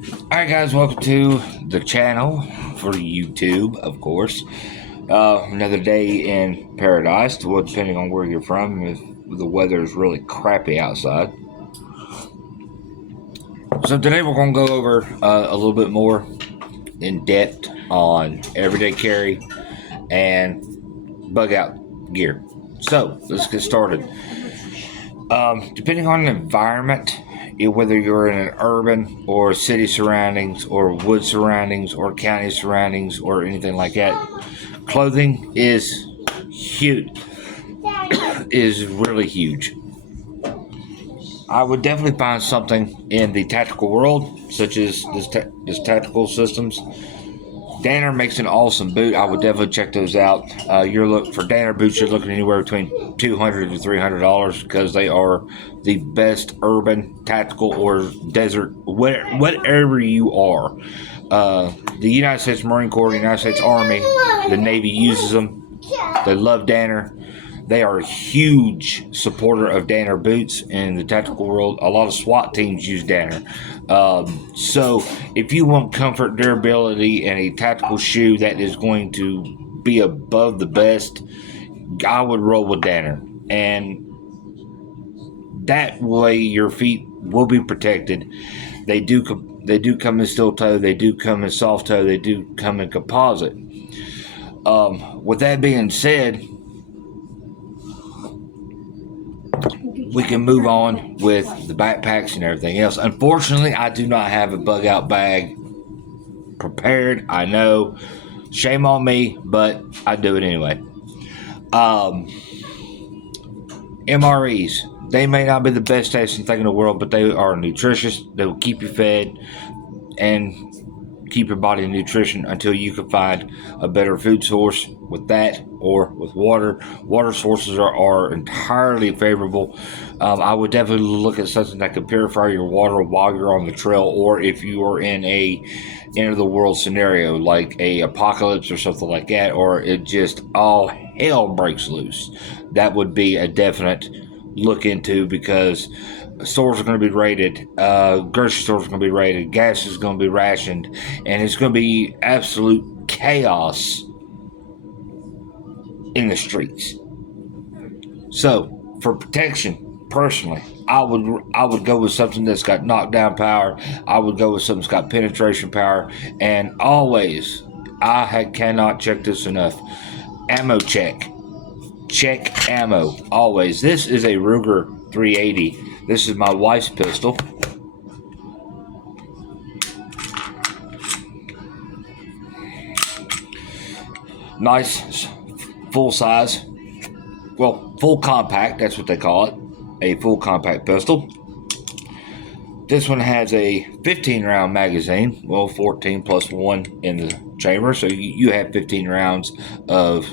Alright, guys, welcome to the channel for YouTube, of course. Another day in paradise, well, depending on where you're from, if the weather is really crappy outside. So, today we're going to go over a little bit more in depth on everyday carry and bug out gear. So, let's get started. Depending on the environment, whether you're in an urban or city surroundings or wood surroundings or county surroundings or anything like that, clothing is huge, is really huge. I would definitely find something in the tactical world, such as this tactical systems. Danner makes an awesome boot. I would definitely check those out. You're look for Danner boots. You're looking anywhere between $200 to $300 because they are the best urban, tactical, or desert, whatever you are. The United States Marine Corps, the United States Army, the Navy uses them. They love Danner. They are a huge supporter of Danner boots in the tactical world. A lot of SWAT teams use Danner. So if you want comfort, durability, and a tactical shoe that is going to be above the best, I would roll with Danner. And that way your feet will be protected. They do come in steel toe. They do come in soft toe. They do come in composite. With that being said, we can move on with the backpacks and everything else. Unfortunately, I do not have a bug out bag prepared. I know, shame on me, but I do it anyway. MREs, they may not be the best tasting thing in the world, but they are nutritious. They will keep you fed and keep your body in nutrition until you can find a better food source with that or with water. Water sources are entirely favorable. I would definitely look at something that can purify your water while you're on the trail, or if you are in a end of the world scenario like a apocalypse or something like that, or it just all hell breaks loose. That would be a definite look into, because stores are going to be raided, grocery stores are going to be raided, gas is going to be rationed, and it's going to be absolute chaos in the streets. So, for protection, personally, I would go with something that's got knockdown power. I would go with something that's got penetration power, and always, cannot check this enough. Ammo check. Check ammo always. This is a Ruger 380. This is my wife's pistol. Nice, full size. Well, full compact, that's what they call it. A full compact pistol. This one has a 15 round magazine. Well, 14 plus 1 in the chamber. So you have 15 rounds of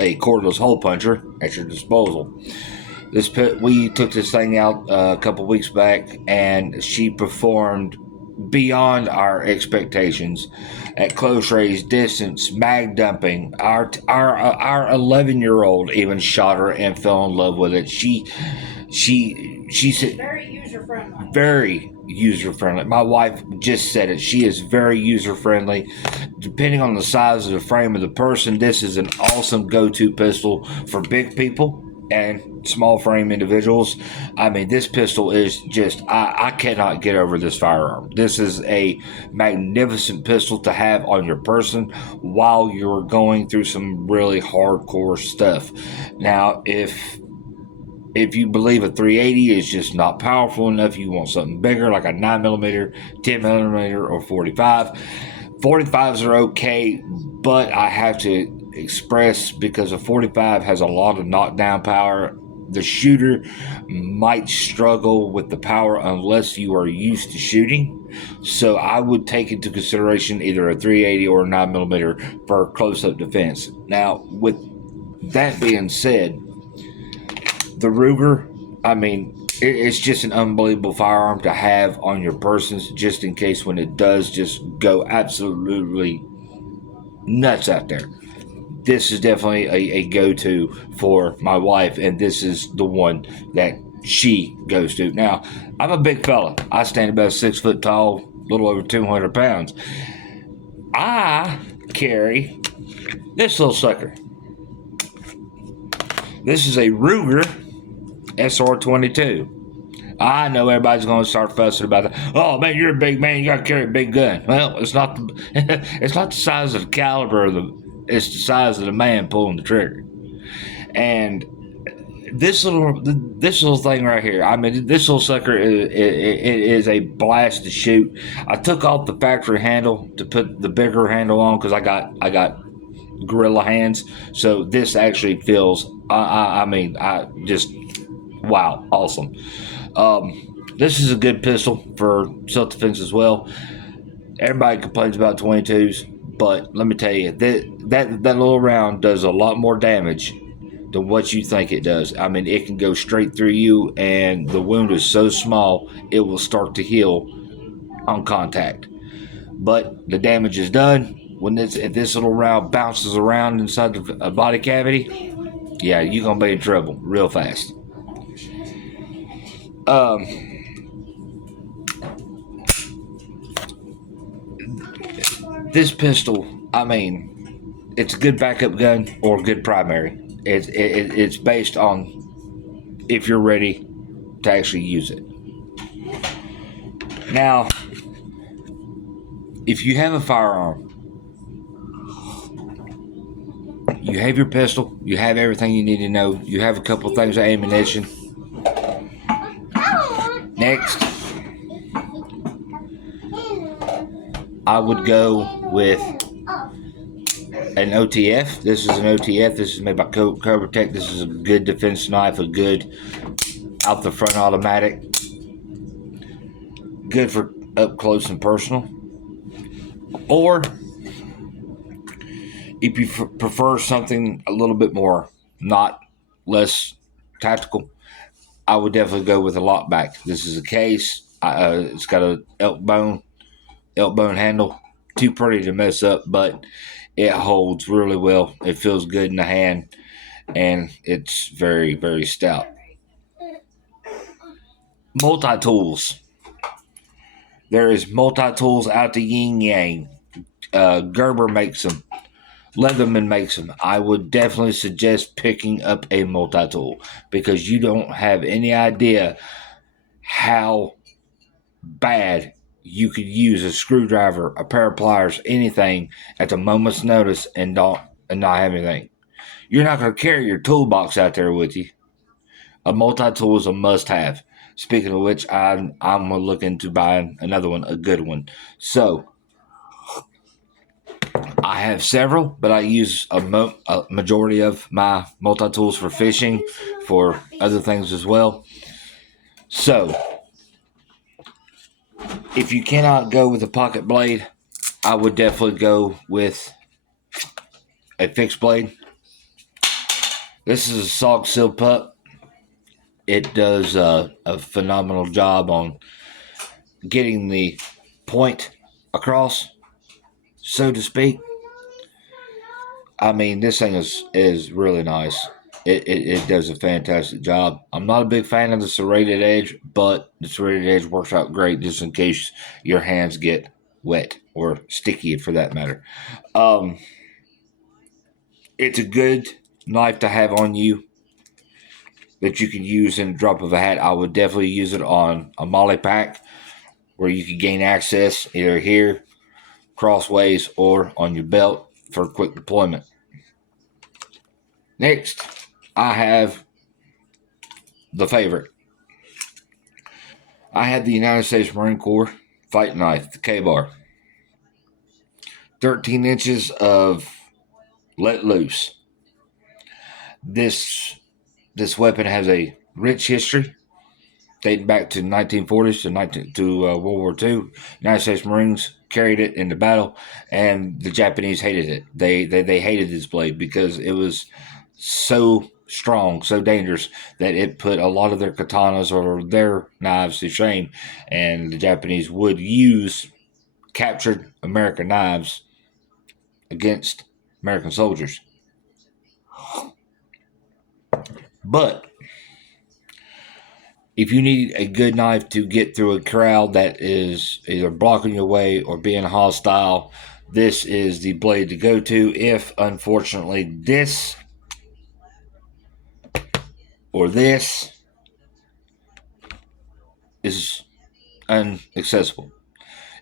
a cordless hole puncher at your disposal. We took this thing out a couple weeks back, and she performed beyond our expectations at close range, distance, mag dumping. Our 11-year-old even shot her and fell in love with it. She said very user friendly. Very user friendly. My wife just said it. She is very user friendly. Depending on the size of the frame of the person, this is an awesome go-to pistol for big people and small frame individuals. I mean, this pistol is just, I cannot get over this firearm. This is a magnificent pistol to have on your person while you're going through some really hardcore stuff. Now, if you believe a 380 is just not powerful enough, you want something bigger like a 9mm, 10mm, or 45. 45s are okay, but I have to express, because a 45 has a lot of knockdown power, the shooter might struggle with the power unless you are used to shooting. So I would take into consideration either a 380 or a 9mm for close-up defense. Now, with that being said, the Ruger, I mean, it's just an unbelievable firearm to have on your persons, just in case when it does just go absolutely nuts out there. This is definitely a go-to for my wife, and this is the one that she goes to. Now, I'm a big fella. I stand about 6 foot tall, little over 200 pounds. I carry this little sucker. This is a Ruger SR-22. I know everybody's going to start fussing about that. Oh man, you're a big man. You got to carry a big gun. Well, it's not the it's not the size of the caliber of the. It's the size of the man pulling the trigger. And this little thing right here. I mean, this little sucker is a blast to shoot. I took off the factory handle to put the bigger handle on because I got gorilla hands. So this actually feels. I mean, I just wow, awesome. This is a good pistol for self-defense as well. Everybody complains about 22s, but let me tell you that little round does a lot more damage than what you think it does. I mean, it can go straight through you, and the wound is so small it will start to heal on contact. But the damage is done when if this little round bounces around inside the body cavity. Yeah, you're gonna be in trouble real fast. This pistol, I mean, it's a good backup gun or a good primary. It's based on if you're ready to actually use it. Now, if you have a firearm, you have your pistol, you have everything you need to know, you have a couple things of ammunition. Next, I would go with an OTF. This is an OTF. This is made by Cobra Tech. This is a good defense knife, a good out the front automatic. Good for up close and personal. Or if you prefer something a little bit more, not less tactical, I would definitely go with a lockback. This is a case. It's got a elk bone handle. Too pretty to mess up, but it holds really well. It feels good in the hand, and it's very, very stout. Multi-tools. There is multi-tools out to yin yang. Gerber makes them. Leatherman makes them. I would definitely suggest picking up a multi-tool because you don't have any idea how bad you could use a screwdriver, a pair of pliers, anything at a moment's notice and not have anything. You're not going to carry your toolbox out there with you. A multi-tool is a must-have. Speaking of which, I'm going to look into buying another one, a good one. So, I have several, but I use a majority of my multi-tools for fishing, for other things as well. So, if you cannot go with a pocket blade, I would definitely go with a fixed blade. This is a Sog Seal Pup. It does a phenomenal job on getting the point across, so to speak. I mean, this thing is really nice. It does a fantastic job. I'm not a big fan of the serrated edge, but the serrated edge works out great just in case your hands get wet or sticky for that matter. It's a good knife to have on you that you can use in a drop of a hat. I would definitely use it on a molly pack where you can gain access either here, crossways, or on your belt for quick deployment. Next, I have the favorite. I have the United States Marine Corps fight knife, the K-Bar. 13 inches of let loose. This weapon has a rich history dating back to 1940s to World War II. United States Marines carried it into battle, and the Japanese hated it. They hated this blade because it was so strong, so dangerous that it put a lot of their katanas or their knives to shame, and the Japanese would use captured American knives against American soldiers. But If you need a good knife to get through a crowd that is either blocking your way or being hostile, this is the blade to go to. If, unfortunately, this or this is inaccessible.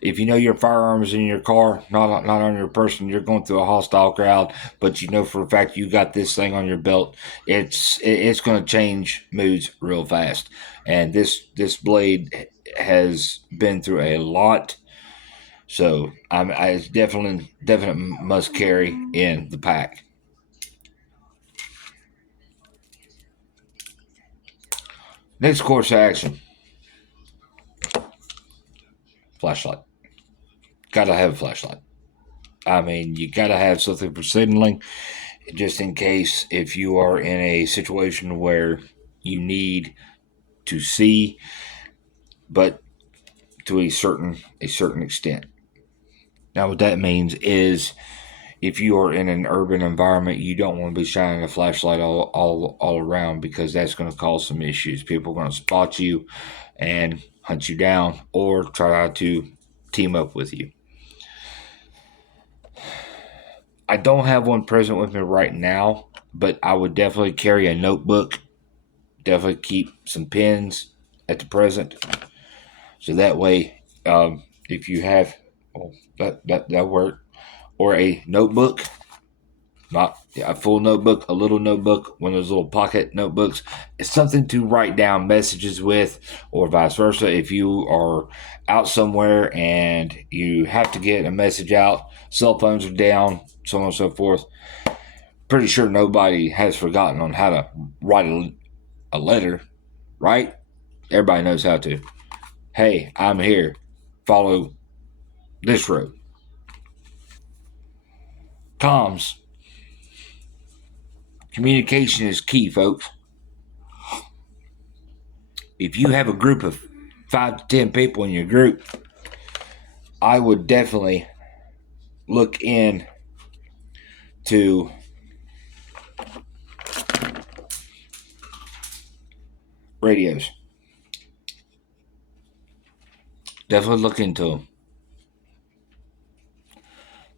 If you know your firearms in your car, not on your person, you're going through a hostile crowd, but you know for a fact you got this thing on your belt, it's going to change moods real fast. And this blade has been through a lot, so it's definite must carry in the pack. Next course of action: flashlight. Gotta have a flashlight. I mean, you gotta have something for signaling, just in case if you are in a situation where you need to see, but to a certain extent. Now, what that means is, if you are in an urban environment, you don't want to be shining a flashlight all around, because that's going to cause some issues. People are going to spot you and hunt you down, or try to team up with you. I don't have one present with me right now, but I would definitely carry a notebook. Definitely keep some pens at the present, so that way, if you have, well, that work, or a notebook, not a full notebook, a little notebook, one of those little pocket notebooks. It's something to write down messages with, or vice versa. If you are out somewhere and you have to get a message out, cell phones are down, so on and so forth. Pretty sure nobody has forgotten on how to write a letter, right? Everybody knows how to. Hey, I'm here. Follow this road. Comms. Communication is key, folks. If you have a group of 5 to 10 people in your group, I would definitely look in to radios. Definitely look into them.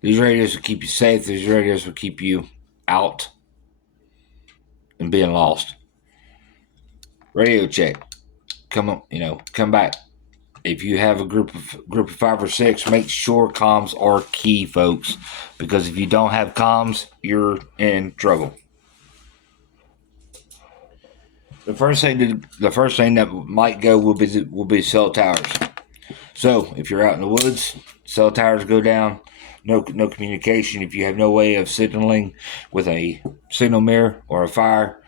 These radios will keep you safe. These radios will keep you out and being lost. Radio check. Come back. If you have a group of 5 or 6, make sure comms are key, folks. Because if you don't have comms, you're in trouble. The first thing that might go will be cell towers. So if you're out in the woods, cell towers go down. No communication. If you have no way of signaling with a signal mirror or a fire,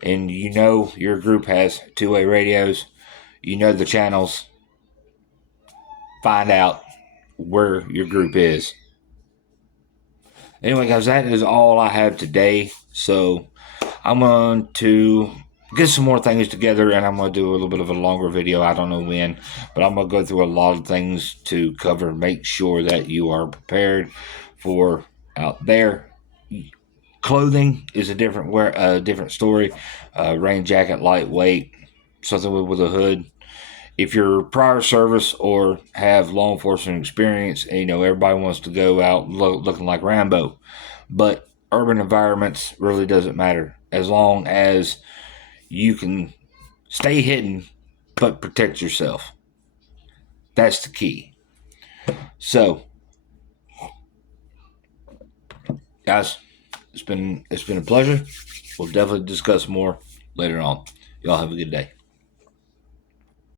and you know your group has two-way radios, you know the channels, find out where your group is. Anyway, guys, that is all I have today. So I'm going to get some more things together, and I'm going to do a little bit of a longer video. I don't know when, but I'm going to go through a lot of things to cover. Make sure that you are prepared for out there. Clothing is a different story. Rain jacket, lightweight, something with a hood. If you're prior service or have law enforcement experience, and everybody wants to go out looking like Rambo, but urban environments really doesn't matter, as long as you can stay hidden but protect yourself. That's the key. So, guys, it's been a pleasure. We'll definitely discuss more later on. Y'all have a good day.